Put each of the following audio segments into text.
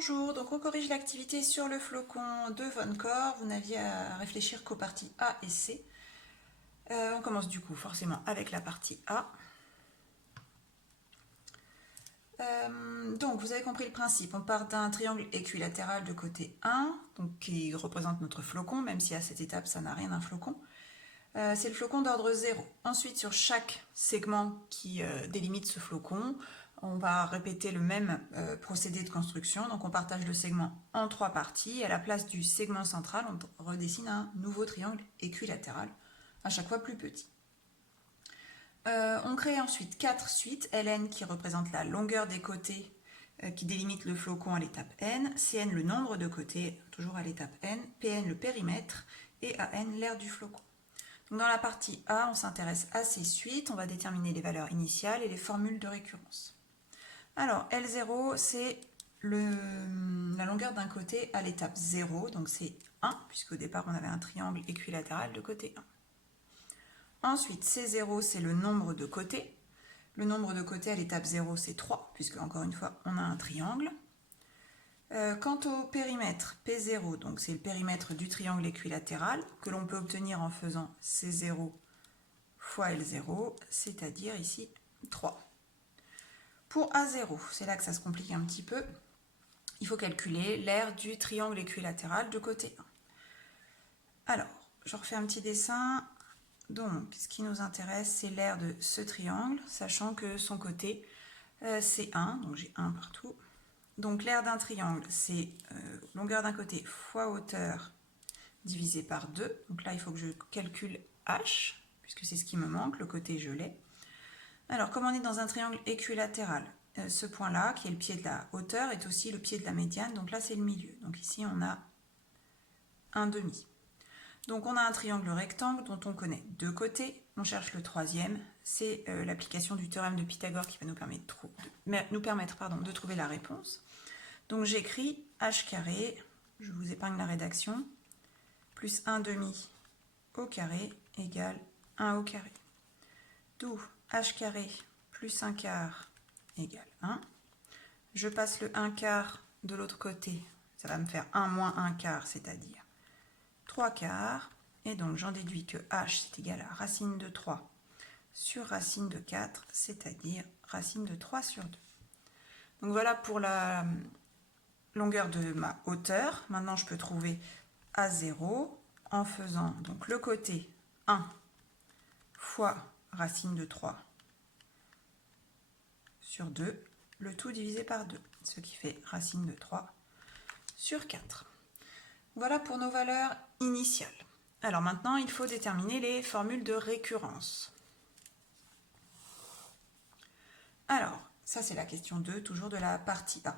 Bonjour, donc on corrige l'activité sur le flocon de Von Core. Vous n'aviez à réfléchir qu'aux parties A et C. On commence du coup forcément avec la partie A. Donc vous avez compris le principe, on part d'un triangle équilatéral de côté 1, donc qui représente notre flocon, même si à cette étape ça n'a rien d'un flocon. C'est le flocon d'ordre 0. Ensuite, sur chaque segment qui délimite ce flocon, on va répéter le même procédé de construction. Donc on partage le segment en 3 parties. À la place du segment central, on redessine un nouveau triangle équilatéral, à chaque fois plus petit. On crée ensuite 4 suites. Ln qui représente la longueur des côtés qui délimite le flocon à l'étape n, Cn le nombre de côtés, toujours à l'étape n, Pn le périmètre et An l'aire du flocon. Donc dans la partie A, on s'intéresse à ces suites, on va déterminer les valeurs initiales et les formules de récurrence. Alors L0, c'est la longueur d'un côté à l'étape 0, donc c'est 1, puisqu'au départ on avait un triangle équilatéral de côté 1. Ensuite, C0, c'est le nombre de côtés. Le nombre de côtés à l'étape 0, c'est 3, puisque encore une fois, on a un triangle. Quant au périmètre, P0, donc c'est le périmètre du triangle équilatéral, que l'on peut obtenir en faisant C0 fois L0, c'est-à-dire ici 3. Pour A0, c'est là que ça se complique un petit peu, il faut calculer l'aire du triangle équilatéral de côté 1. Alors, je refais un petit dessin. Donc, ce qui nous intéresse, c'est l'aire de ce triangle, sachant que son côté, c'est 1, donc j'ai 1 partout. Donc, l'aire d'un triangle, c'est longueur d'un côté fois hauteur divisé par 2. Donc là, il faut que je calcule h, puisque c'est ce qui me manque, le côté je l'ai. Alors, comme on est dans un triangle équilatéral, ce point-là, qui est le pied de la hauteur, est aussi le pied de la médiane, donc là, c'est le milieu. Donc ici, on a un demi. Donc on a un triangle rectangle dont on connaît deux côtés, on cherche le troisième, c'est l'application du théorème de Pythagore qui va nous permettre de trouver la réponse. Donc j'écris h carré, je vous épargne la rédaction, plus 1 demi au carré égale 1 au carré. D'où h carré plus 1 quart égale 1. Je passe le 1 quart de l'autre côté, ça va me faire 1 moins 1 quart, c'est-à-dire 3 quarts, et donc j'en déduis que h c'est égal à racine de 3 sur racine de 4, c'est-à-dire racine de 3 sur 2. Donc voilà pour la longueur de ma hauteur. Maintenant je peux trouver A0 en faisant donc le côté 1 fois racine de 3 sur 2, le tout divisé par 2, ce qui fait racine de 3 sur 4. Voilà pour nos valeurs initiales. Alors maintenant, il faut déterminer les formules de récurrence. Alors, ça c'est la question 2, toujours de la partie A.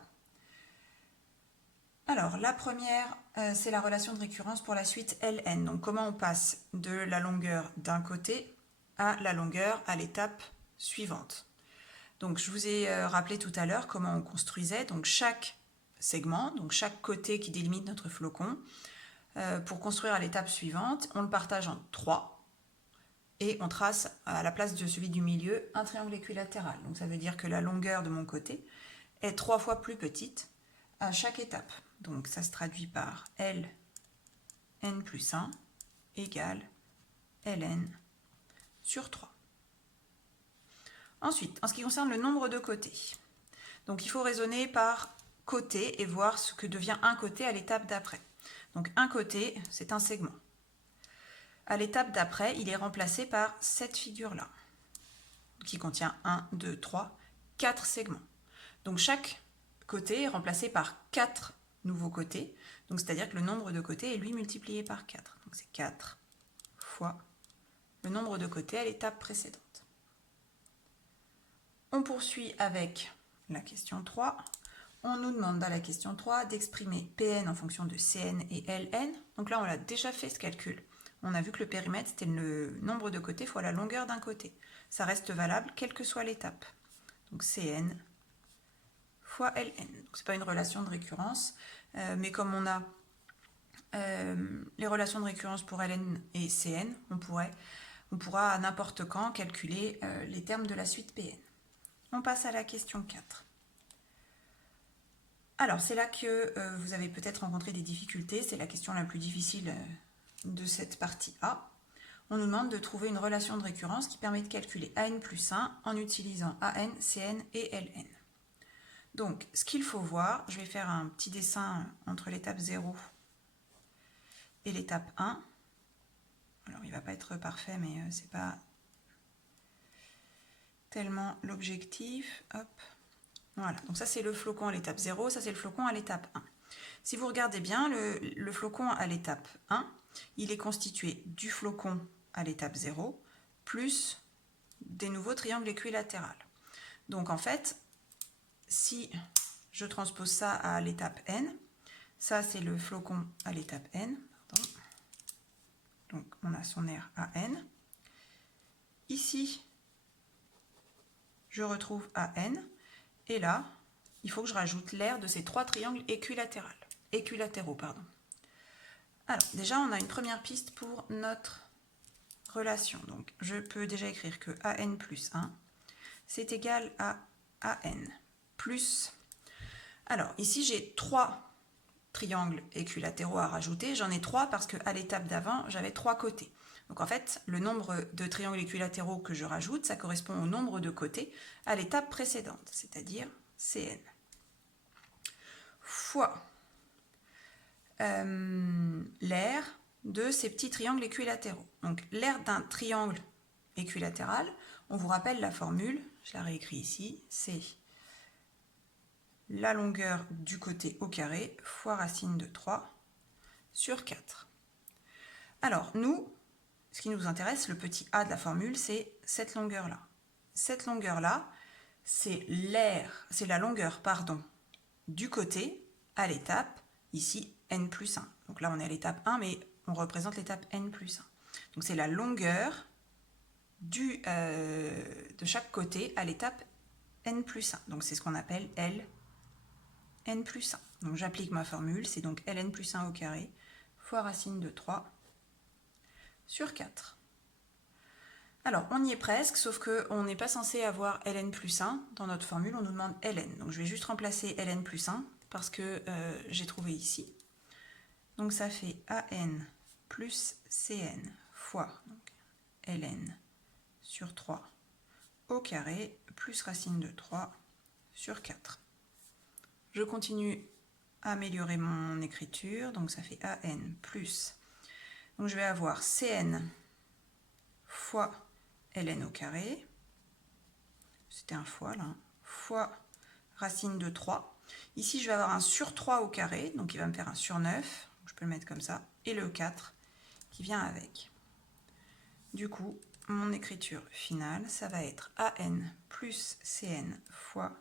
Alors, la première, c'est la relation de récurrence pour la suite Ln. Donc, comment on passe de la longueur d'un côté à la longueur à l'étape suivante. Donc, je vous ai rappelé tout à l'heure comment on construisait. Donc, chaque segment, donc chaque côté qui délimite notre flocon, pour construire à l'étape suivante, on le partage en 3 et on trace à la place de celui du milieu un triangle équilatéral. Donc ça veut dire que la longueur de mon côté est 3 fois plus petite à chaque étape. Donc ça se traduit par Ln plus 1 égale Ln sur 3. Ensuite, en ce qui concerne le nombre de côtés, donc il faut raisonner par côté et voir ce que devient un côté à l'étape d'après. Donc un côté, c'est un segment. À l'étape d'après, il est remplacé par cette figure-là, qui contient 1, 2, 3, 4 segments. Donc chaque côté est remplacé par 4 nouveaux côtés, donc c'est-à-dire que le nombre de côtés est lui multiplié par 4. Donc c'est 4 fois le nombre de côtés à l'étape précédente. On poursuit avec la question 3. On nous demande dans la question 3 d'exprimer Pn en fonction de Cn et Ln. Donc là, on l'a déjà fait ce calcul. On a vu que le périmètre, c'était le nombre de côtés fois la longueur d'un côté. Ça reste valable quelle que soit l'étape. Donc Cn fois Ln. Donc ce n'est pas une relation de récurrence, mais comme on a les relations de récurrence pour Ln et Cn, on pourra à n'importe quand calculer les termes de la suite Pn. On passe à la question 4. Alors, c'est là que vous avez peut-être rencontré des difficultés. C'est la question la plus difficile de cette partie A. On nous demande de trouver une relation de récurrence qui permet de calculer AN plus 1 en utilisant AN, CN et LN. Donc, ce qu'il faut voir, je vais faire un petit dessin entre l'étape 0 et l'étape 1. Alors, il ne va pas être parfait, mais ce n'est pas tellement l'objectif. Hop. Voilà, donc ça c'est le flocon à l'étape 0, ça c'est le flocon à l'étape 1. Si vous regardez bien, le flocon à l'étape 1, il est constitué du flocon à l'étape 0 plus des nouveaux triangles équilatéraux. Donc en fait, si je transpose ça à l'étape n, ça c'est le flocon à l'étape n, pardon. Donc on a son aire à n. Ici, je retrouve AN, et là, il faut que je rajoute l'aire de ces trois triangles équilatéraux. Alors, déjà, on a une première piste pour notre relation. Donc, je peux déjà écrire que AN plus 1, c'est égal à AN plus... Alors, ici, j'ai trois triangles équilatéraux à rajouter. J'en ai trois parce qu'à l'étape d'avant, j'avais trois côtés. Donc, en fait, le nombre de triangles équilatéraux que je rajoute, ça correspond au nombre de côtés à l'étape précédente, c'est-à-dire CN. Fois l'aire de ces petits triangles équilatéraux. Donc l'aire d'un triangle équilatéral, on vous rappelle la formule, je la réécris ici, c'est la longueur du côté au carré fois racine de 3 sur 4. Alors nous, ce qui nous intéresse, le petit a de la formule, c'est cette longueur-là. Cette longueur-là, c'est la longueur, du côté à l'étape, ici, n plus 1. Donc là, on est à l'étape 1, mais on représente l'étape n plus 1. Donc c'est la longueur de chaque côté à l'étape n plus 1. Donc c'est ce qu'on appelle Ln plus 1. Donc j'applique ma formule, c'est donc Ln plus 1 au carré fois racine de 3 sur 4. Alors, on y est presque, sauf qu'on n'est pas censé avoir Ln plus 1 dans notre formule, on nous demande Ln. Donc je vais juste remplacer Ln plus 1 parce que j'ai trouvé ici. Donc ça fait AN plus CN fois donc, Ln sur 3 au carré plus racine de 3 sur 4. Je continue à améliorer mon écriture, donc ça fait AN plus, donc je vais avoir CN fois Ln au carré, c'était un fois là, fois racine de 3. Ici je vais avoir un sur 3 au carré, donc il va me faire un sur 9, je peux le mettre comme ça, et le 4 qui vient avec. Du coup, mon écriture finale, ça va être AN plus CN fois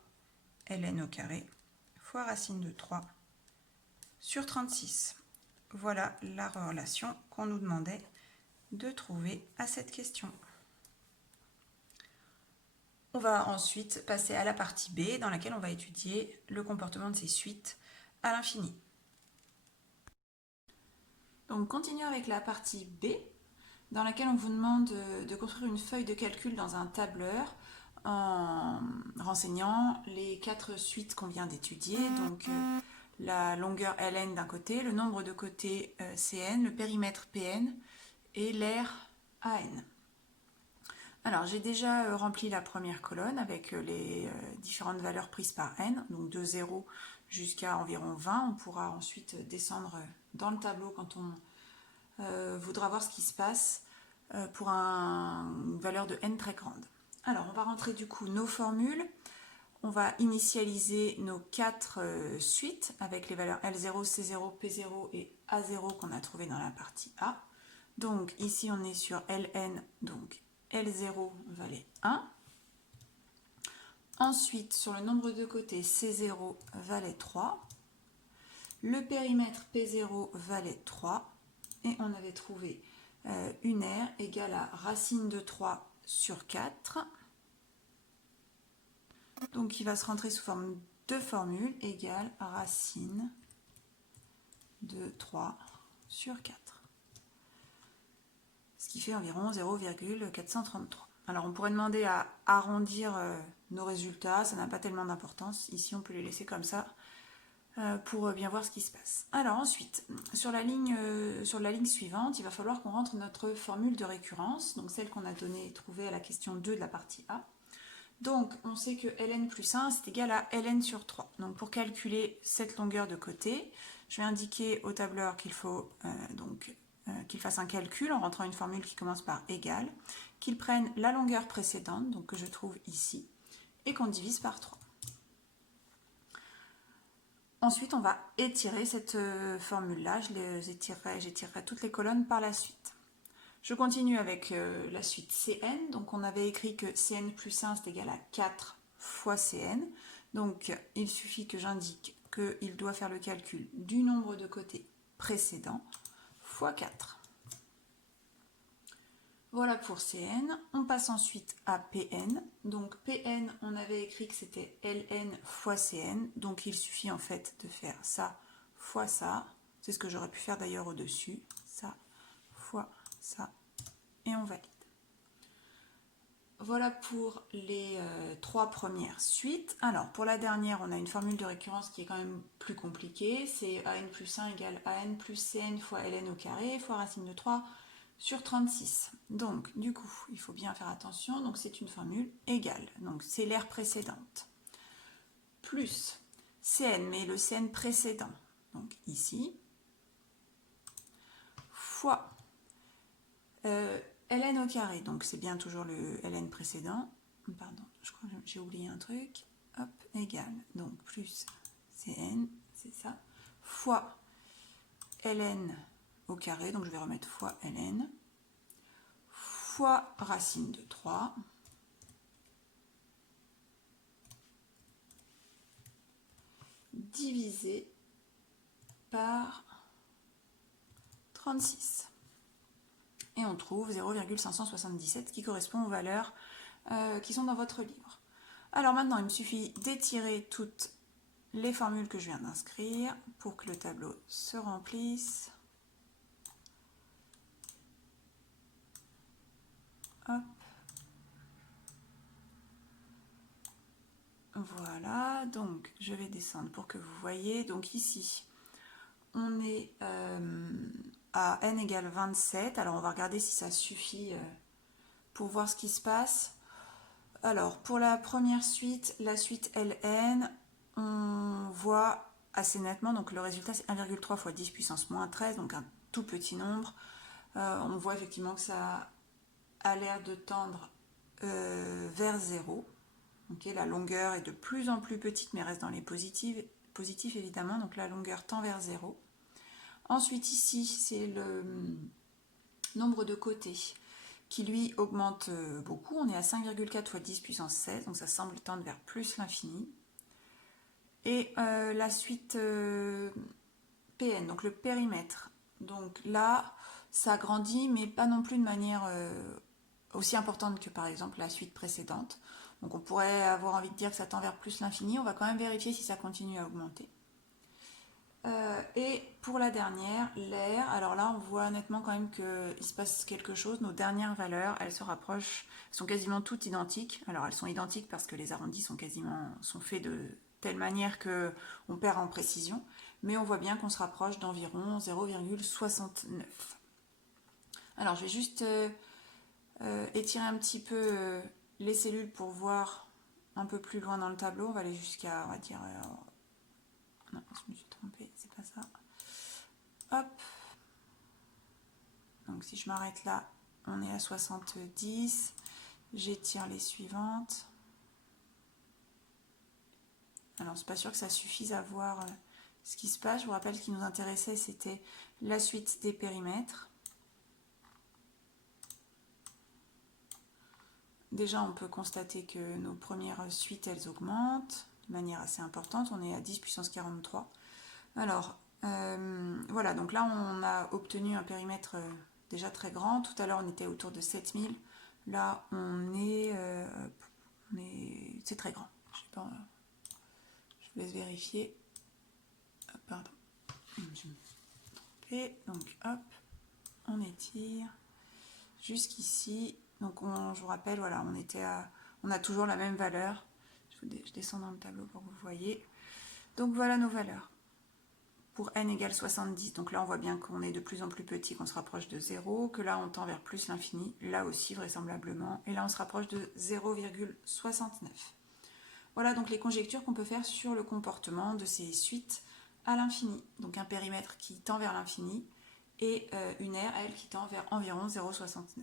Ln au carré fois racine de 3 sur 36. Voilà la relation qu'on nous demandait de trouver à cette question. On va ensuite passer à la partie B, dans laquelle on va étudier le comportement de ces suites à l'infini. Donc, continuons avec la partie B, dans laquelle on vous demande de construire une feuille de calcul dans un tableur en renseignant les 4 suites qu'on vient d'étudier, donc la longueur Ln d'un côté, le nombre de côtés Cn, le périmètre Pn et l'aire AN. Alors j'ai déjà rempli la première colonne avec les différentes valeurs prises par n, donc de 0 jusqu'à environ 20. On pourra ensuite descendre dans le tableau quand on voudra voir ce qui se passe pour une valeur de n très grande. Alors on va rentrer du coup nos formules. On va initialiser nos 4 suites avec les valeurs L0, C0, P0 et A0 qu'on a trouvées dans la partie A. Donc ici on est sur Ln, donc L0 valait 1. Ensuite, sur le nombre de côtés, C0 valait 3. Le périmètre P0 valait 3. Et on avait trouvé une aire égale à racine de 3 sur 4. Donc, il va se rentrer sous forme de formule égale à racine de 3 sur 4. Ce qui fait environ 0,433. Alors on pourrait demander à arrondir nos résultats, ça n'a pas tellement d'importance. Ici on peut les laisser comme ça. pour bien voir ce qui se passe. Alors ensuite, sur la ligne suivante, il va falloir qu'on rentre notre formule de récurrence, donc celle qu'on a trouvée à la question 2 de la partie A. Donc on sait que ln plus 1 c'est égal à ln sur 3. Donc pour calculer cette longueur de côté, je vais indiquer au tableur qu'il faut qu'il fasse un calcul en rentrant une formule qui commence par égal, qu'il prenne la longueur précédente, donc que je trouve ici, et qu'on divise par 3. Ensuite, on va étirer cette formule-là. J'étirerai toutes les colonnes par la suite. Je continue avec la suite Cn. Donc, on avait écrit que Cn plus 1, c'est égal à 4 fois Cn. Donc, il suffit que j'indique qu'il doit faire le calcul du nombre de côtés précédent fois 4. Voilà pour Cn. On passe ensuite à Pn. Donc Pn, on avait écrit que c'était Ln fois Cn. Donc il suffit en fait de faire ça fois ça. C'est ce que j'aurais pu faire d'ailleurs au-dessus. Ça fois ça. Et on valide. Voilà pour les 3 premières suites. Alors pour la dernière, on a une formule de récurrence qui est quand même plus compliquée. C'est an plus 1 égale an plus Cn fois Ln au carré fois racine de 3 sur 36. Donc, du coup, il faut bien faire attention. Donc, c'est une formule égale. Donc, c'est l'ère précédente. Plus Cn, mais le Cn précédent. Donc, ici. Fois Ln au carré. Donc, c'est bien toujours le Ln précédent. Pardon, je crois que j'ai oublié un truc. Hop, égale. Donc, plus Cn, c'est ça. Fois Ln au carré, donc je vais remettre fois ln, fois racine de 3, divisé par 36. Et on trouve 0,577 qui correspond aux valeurs qui sont dans votre livre. Alors maintenant, il me suffit d'étirer toutes les formules que je viens d'inscrire pour que le tableau se remplisse. Hop. Voilà, donc je vais descendre pour que vous voyez. Donc ici, on est à n égale 27. Alors on va regarder si ça suffit pour voir ce qui se passe. Alors pour la première suite, la suite ln, on voit assez nettement, donc le résultat c'est 1,3 fois 10 puissance moins 13, donc un tout petit nombre. On voit effectivement que ça a l'air de tendre vers 0. Okay, la longueur est de plus en plus petite, mais reste dans les positifs évidemment, donc la longueur tend vers 0. Ensuite ici, c'est le nombre de côtés qui lui augmente beaucoup. On est à 5,4 fois 10 puissance 16, donc ça semble tendre vers plus l'infini. Et la suite Pn, donc le périmètre. Donc là, ça grandit, mais pas non plus de manière aussi importante que par exemple la suite précédente. Donc on pourrait avoir envie de dire que ça tend vers plus l'infini. On va quand même vérifier si ça continue à augmenter. Et pour la dernière, l'air, alors là on voit nettement quand même qu'il se passe quelque chose. Nos dernières valeurs, elles se rapprochent, elles sont quasiment toutes identiques. Alors elles sont identiques parce que les arrondis sont faits de telle manière qu'on perd en précision. Mais on voit bien qu'on se rapproche d'environ 0,69. Alors je vais juste étirer un petit peu les cellules pour voir un peu plus loin dans le tableau. On va aller jusqu'à, on va dire... non, je me suis trompée, c'est pas ça. Hop. Donc si je m'arrête là, on est à 70. J'étire les suivantes. Alors c'est pas sûr que ça suffise à voir ce qui se passe. Je vous rappelle ce qui nous intéressait, c'était la suite des périmètres. Déjà, on peut constater que nos premières suites, elles augmentent de manière assez importante. On est à 10 puissance 43. Alors, voilà, donc là, on a obtenu un périmètre déjà très grand. Tout à l'heure, on était autour de 7000. Là, c'est très grand. Je sais pas, je vous laisse vérifier. Pardon. Et donc, hop, on étire jusqu'ici. Donc je vous rappelle, voilà, on a toujours la même valeur. Je descends dans le tableau pour que vous voyez. Donc voilà nos valeurs. pour n égale 70. Donc là, on voit bien qu'on est de plus en plus petit, qu'on se rapproche de 0, que là, on tend vers plus l'infini, là aussi vraisemblablement, et là, on se rapproche de 0,69. Voilà donc les conjectures qu'on peut faire sur le comportement de ces suites à l'infini. Donc un périmètre qui tend vers l'infini et une aire, elle, qui tend vers environ 0,69.